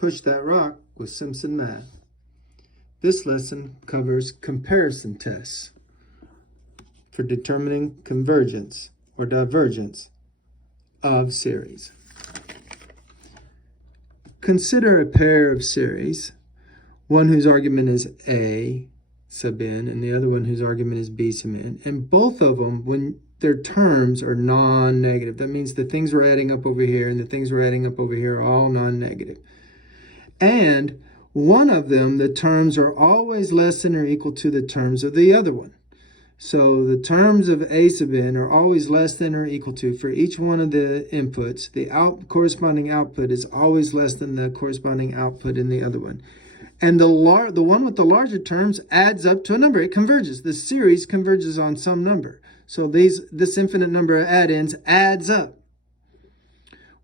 Push that rock with Simpson Math. This lesson covers comparison tests for determining convergence or divergence of series. Consider a pair of series, one whose argument is A sub n and the other one whose argument is B sub n, and both of them, when their terms are non-negative, that means the things we're adding up over here and the things we're adding up over here are all non-negative. And one of them, the terms are always less than or equal to the terms of the other one. So the terms of A sub n are always less than or equal to, for each one of the inputs, the corresponding output is always less than the corresponding output in the other one. And the one with the larger terms adds up to a number. It converges. The series converges on some number. So this infinite number of add-ins adds up.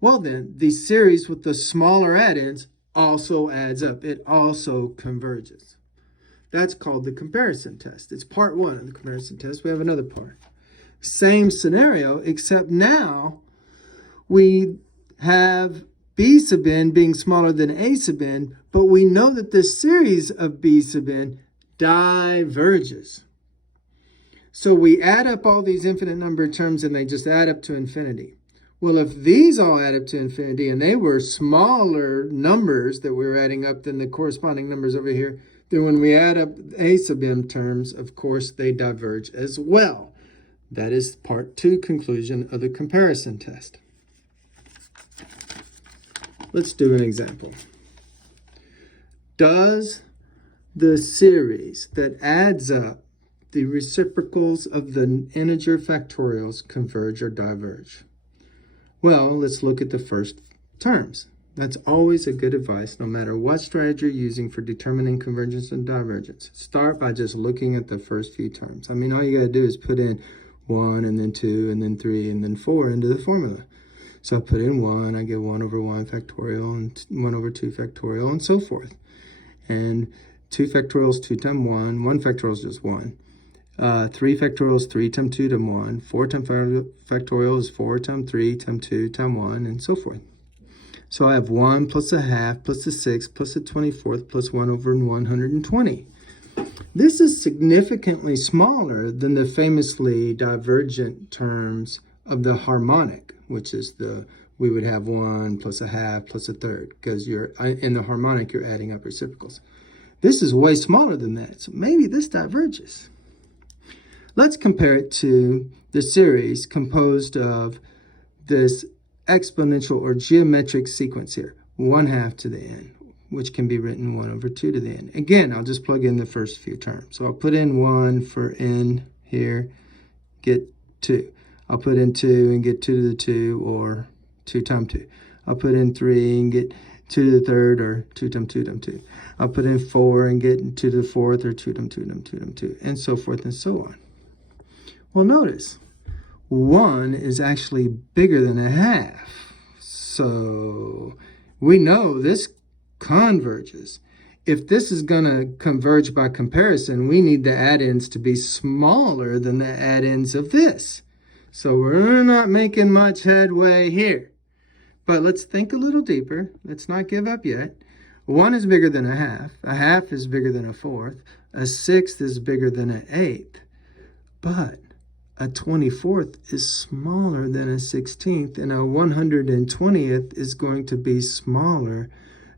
Well then, the series with the smaller add-ins also adds up. It also converges. That's called the comparison test. It's part one of the comparison test. We have another part. Same scenario, except now we have B sub n being smaller than A sub n, but we know that the series of B sub n diverges. So we add up all these infinite number of terms and they just add up to infinity. Well, if these all add up to infinity and they were smaller numbers that we were adding up than the corresponding numbers over here, then when we add up A sub n terms, of course, they diverge as well. That is part two conclusion of the comparison test. Let's do an example. Does the series that adds up the reciprocals of the integer factorials converge or diverge? Well, let's look at the first terms. That's always a good advice, no matter what strategy you're using for determining convergence and divergence. Start by just looking at the first few terms. I mean, all you got to do is put in 1 and then 2 and then 3 and then 4 into the formula. So I put in 1, I get 1 over 1 factorial and 1 over 2 factorial and so forth. And 2 factorial is 2 times 1, 1 factorial is just 1. 3 factorial is 3 times 2 times 1, 4 times factorial is 4 times 3 times 2 times 1, and so forth. So I have 1 plus a half plus a 6 plus a 24th plus 1 over 120. This is significantly smaller than the famously divergent terms of the harmonic, which is we would have 1 plus a half plus a third, because in the harmonic you're adding up reciprocals. This is way smaller than that, so maybe this diverges. Let's compare it to the series composed of this exponential or geometric sequence here, 1/2 to the n, which can be written 1 over 2 to the n. Again, I'll just plug in the first few terms. So I'll put in 1 for n here, get 2. I'll put in 2 and get 2 to the 2, or 2 times 2. I'll put in 3 and get 2 to the third, or 2 times 2 times 2. I'll put in 4 and get 2 to the fourth, or 2 times 2 times 2 times 2, and so forth and so on. Well, notice 1 is actually bigger than a half. So we know this converges. If this is going to converge by comparison, we need the add-ins to be smaller than the add-ins of this. So we're not making much headway here. But let's think a little deeper. Let's not give up yet. 1 is bigger than a half is bigger than a fourth, a sixth is bigger than an eighth, but a 24th is smaller than a 16th, and a 120th is going to be smaller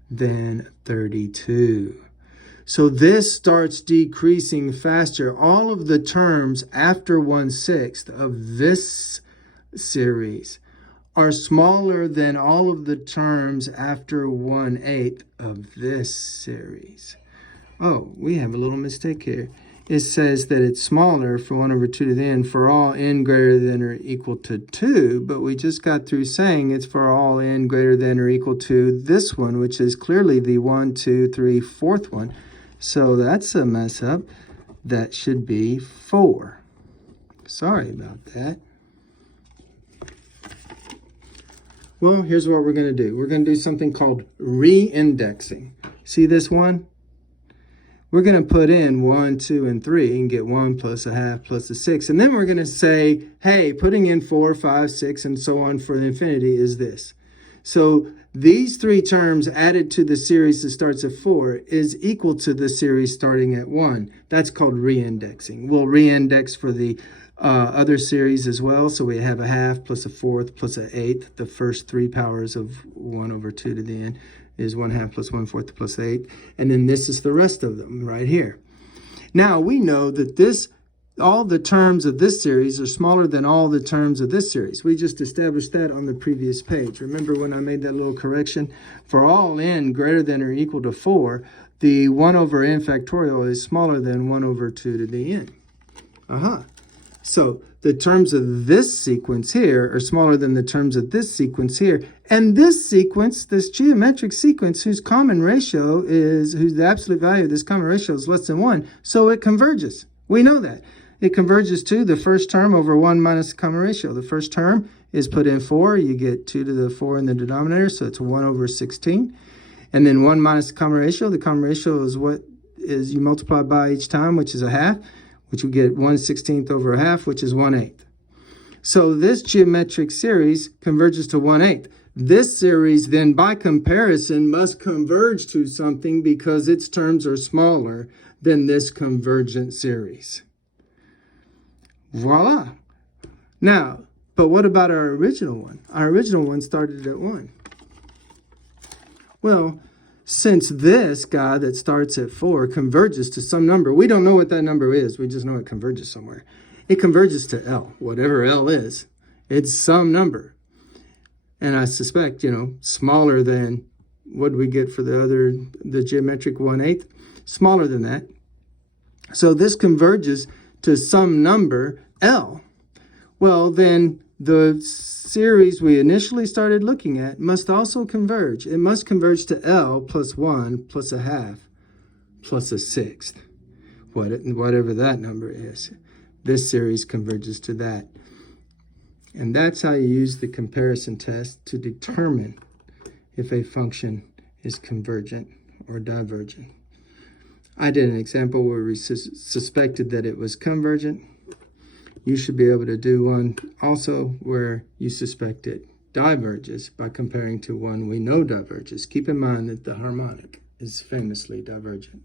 than 32. So this starts decreasing faster. All of the terms after 1/6 of this series are smaller than all of the terms after 1/8 of this series. Oh, we have a little mistake here. It says that it's smaller for 1 over 2 to the n for all n greater than or equal to 2, but we just got through saying it's for all n greater than or equal to this one, which is clearly the 1, 2, 3, 4th one. So that's a mess up. That should be 4. Sorry about that. Well, here's what we're going to do. We're going to do something called re-indexing. See this one? We're going to put in 1, 2, and 3 and get 1 plus a half plus a 6. And then we're going to say, hey, putting in 4, 5, 6, and so on for the infinity is this. So these three terms added to the series that starts at 4 is equal to the series starting at 1. That's called reindexing. We'll reindex for the other series as well. So we have a half plus a fourth plus an eighth. The first three powers of 1 over 2 to the n is 1/2 plus 1/4 plus 8. And then this is the rest of them right here. Now we know that all the terms of this series are smaller than all the terms of this series. We just established that on the previous page. Remember when I made that little correction? For all n greater than or equal to 4, the 1 over n factorial is smaller than 1 over 2 to the n. So the terms of this sequence here are smaller than the terms of this sequence here. And this sequence, this geometric sequence, whose the absolute value of this common ratio is less than 1, so it converges. We know that. It converges to the first term over 1 minus the common ratio. The first term is put in 4. You get 2 to the 4 in the denominator, so it's 1 over 16. And then 1 minus the common ratio. The common ratio is what is you multiply by each time, which is a half, which will get 1/16 over a half, which is 1/8. So this geometric series converges to 1/8. This series then, by comparison, must converge to something because its terms are smaller than this convergent series. Voila. Now, but what about our original one? Our original one started at 1. Well, since this guy that starts at 4 converges to some number, we don't know what that number is. We just know it converges somewhere. It converges to L, whatever L is. It's some number. And I suspect, smaller than what we get for the geometric 1/8, smaller than that. So this converges to some number, L. Well, then the series we initially started looking at must also converge. It must converge to L plus 1 plus a half plus a sixth, whatever that number is. This series converges to that. And that's how you use the comparison test to determine if a function is convergent or divergent. I did an example where we suspected that it was convergent. You should be able to do one also where you suspect it diverges by comparing to one we know diverges. Keep in mind that the harmonic is famously divergent.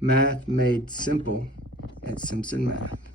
Math made simple at Simpson Math.